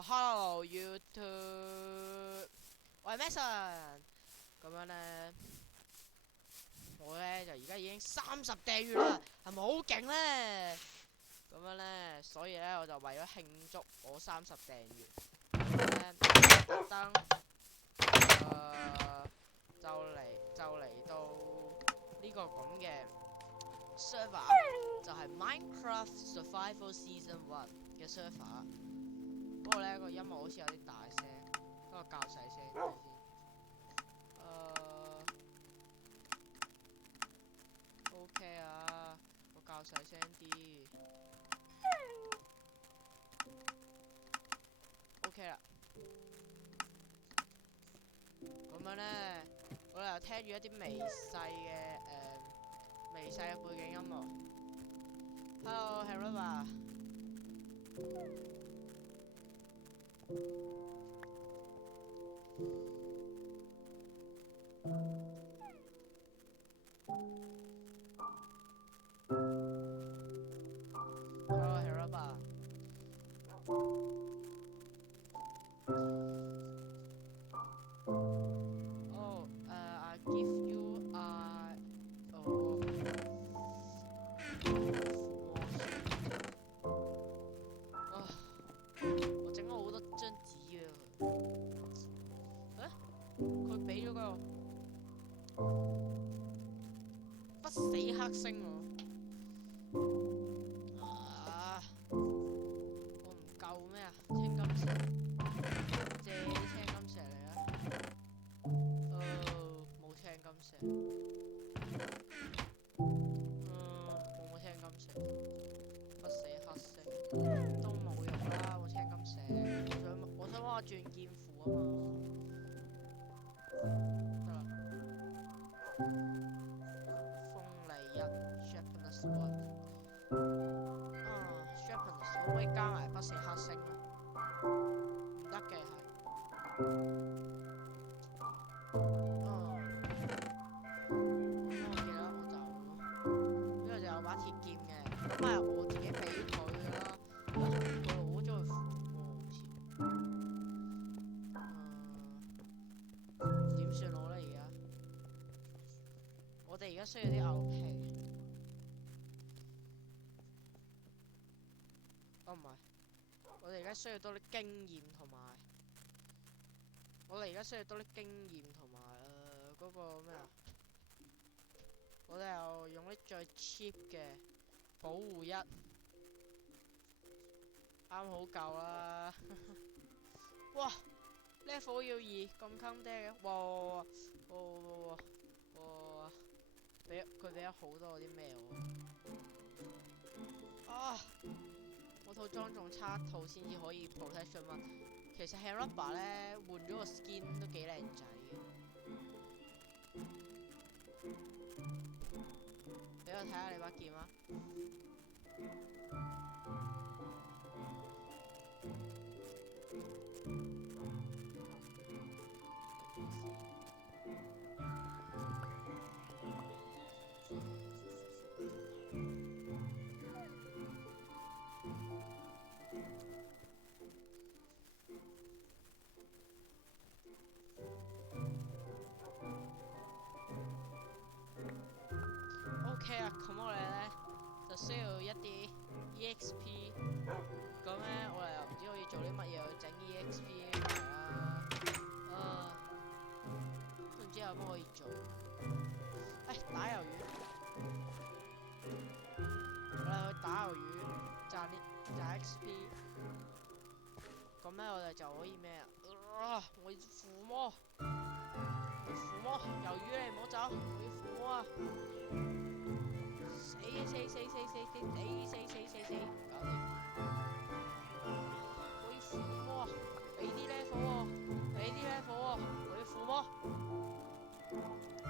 Hello YouTube，我係 Mason，咁樣咧，我咧就而家已經30訂閱啦，係咪好勁咧？咁樣咧，所以咧我就為咗慶祝我30訂閱，咧特登就嚟到呢個咁嘅 server，就係 Minecraft Survival Season 1嘅 server。不過咧個音樂好似有啲大聲，等我較細聲啲先。OK 啊，我較細聲啲。OK 啦。咁樣咧，我哋又聽住一啲微細嘅背景音樂。Hello， 係 Rubber。Hello， 係 Rubber。Oh，I give you我整咗好多張紙啊！佢俾咗個不死黑星我。我唔夠咩啊？青金石，借啲青金石嚟啊！冇青金石。冇青金石，不死黑星都冇用啦！冇青金石，我想玩下轉劍符啊嘛。得啦，風利一 Sharpness 1。Sharpness 可唔可以加埋不死黑星啊？唔得嘅係。我記得我就呢個就有把鐵劍嘅，咁係我自己俾佢噶啦。我攞咗佢符喎，好似。點算好咧？而家我哋而家需要啲牛皮。唔係，我哋而家需要多啲經驗同埋，嗰個咩啊？我哋又用啲最 cheap 嘅保護一，啱好夠啦。哇 ！level 要2咁坑爹嘅，哇！佢俾咗好多嗰啲咩我啊！我套裝仲差一套先至可以 protection 1。其實 Harubba 咧換咗個 skin 都幾靚仔嘅。俾我睇下你把劍啊！OK 啊，咁我哋咧就需要一啲 EXP，咁咧我哋又唔知可以做啲乜嘢去整 EXP 嚟啦。都唔知有乜可以做。打魷魚，我哋去打魷魚賺 XP， 咁咧我哋就可以咩啊？我要附魔，魷魚你唔好走，我要附魔啊！死！搞掂！我要附魔啊！俾啲 level 喎！我要附魔！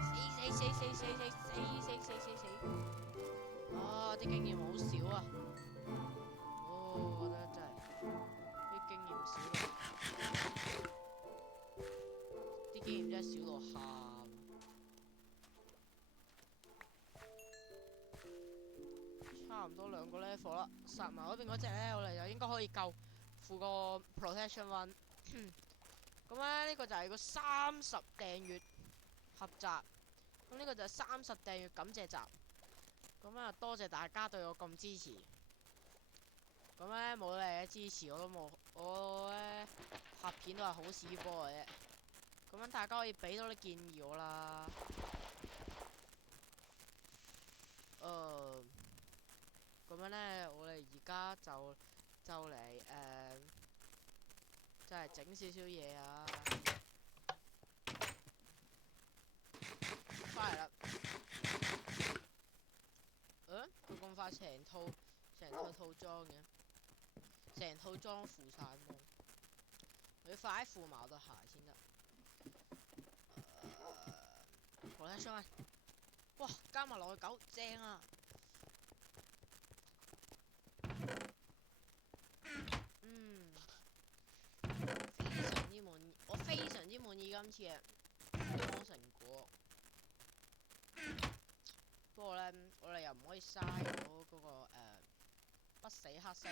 死！啊！啲經驗好少啊！我覺得真係啲經驗少到，啲經驗真係少到喊。差唔多2個 level 啦，殺埋嗰邊嗰隻咧，我哋就應該可以夠附個 protection one。咁咧呢個就係個30訂閱合集。咁呢個就係30訂閱感謝集。咁啊，多謝大家對我咁支持。咁咧冇你嘅支持，我都冇，我咧拍片都係好屎波嘅啫。咁樣大家可以俾多啲建議我啦。咁樣咧，我哋而家就嚟就係整少少嘢啊！翻嚟啦。佢咁快成套裝嘅，成套裝附晒毛，我要快啲附埋我對鞋先得。好啦，上嚟，哇！加埋落去狗正啊！非常之滿意，我非常之滿意今次嘅裝成果。不過咧，我哋又唔可以嘥咗嗰個不死黑星，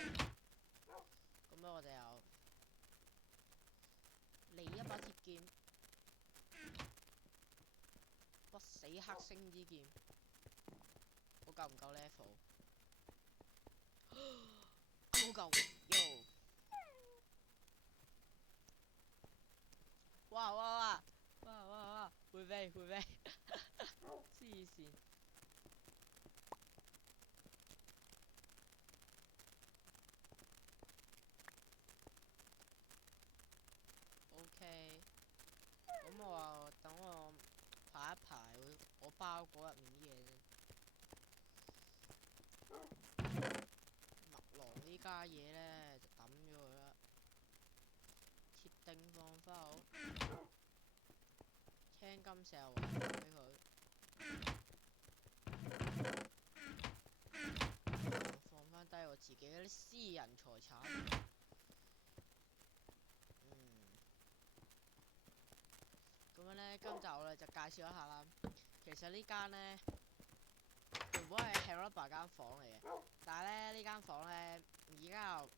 咁咧我哋又嚟一把鐵劍，不死黑星之劍，我夠唔夠 level？ 好夠，Yo！ 哇！會飛，黐線。OK，咁我話等我排一排我包裹入面啲嘢先。麥狼呢家嘢咧就抌咗佢啦，鐵釘放翻好，青金石又還俾佢，放翻低我自己嗰啲私人財產。咁樣咧，今集我哋就介紹一下啦。其實呢間咧原本係 Heroba 間房嚟嘅，但係咧呢間房咧而家又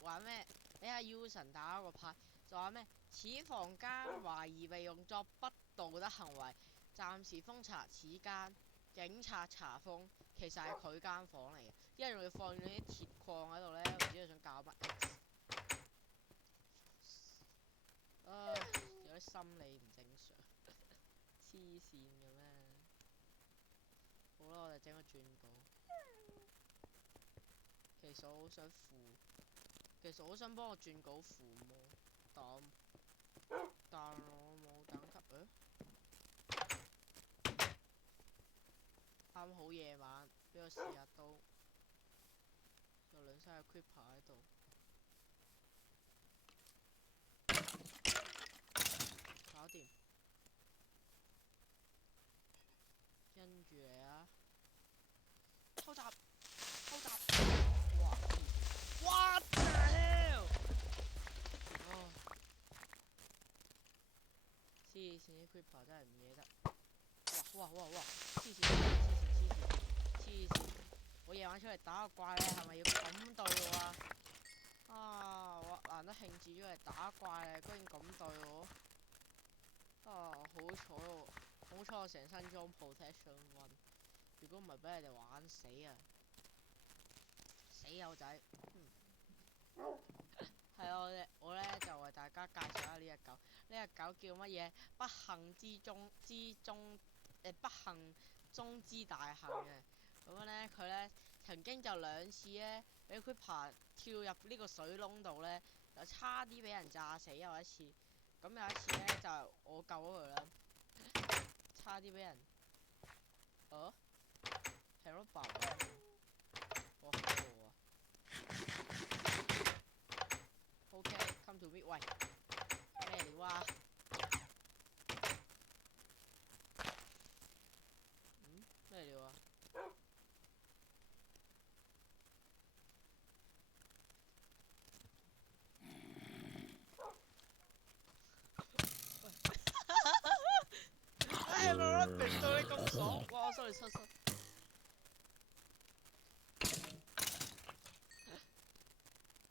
話咩？俾阿 U 神打個牌，就話咩？此房間懷疑被用作不道德行為，暫時封查此間，警察查封。其實係佢間房嚟嘅，因為仲要放咗啲鐵礦喺度咧，唔知佢想搞乜。有啲心理唔正常，黐線嘅咩？好啦，我哋整個轉稿。其實我好想幫我轉稿附魔，但我冇等級。啱好夜晚，俾我試下刀，有兩三個 creeper 喺度，搞掂。跟住嚟啊！偷襲！哇 ！What the hell！ 黐線啲 creeper 真係唔嘢得。哇！黐線！我夜晚出嚟打個怪咧，係咪要咁對我啊？我難得興致出嚟打怪咧，居然咁對我。好彩我成身裝 protection one， 如果唔係俾你哋玩死啊！死友仔。係啊，我咧就為大家介紹下呢隻狗。呢隻狗叫乜嘢？不幸中之大幸嘅。咁樣咧，佢咧曾經就2次咧俾佢跳入呢個水窿度咧，就差啲俾人炸死有一次。咁有一次咧就係我救咗佢啦，差啲俾人。Heroba 我好餓啊。OK，come to me。喂，咩料啊？咩料啊？冇得明到你咁爽，哇！我收你出。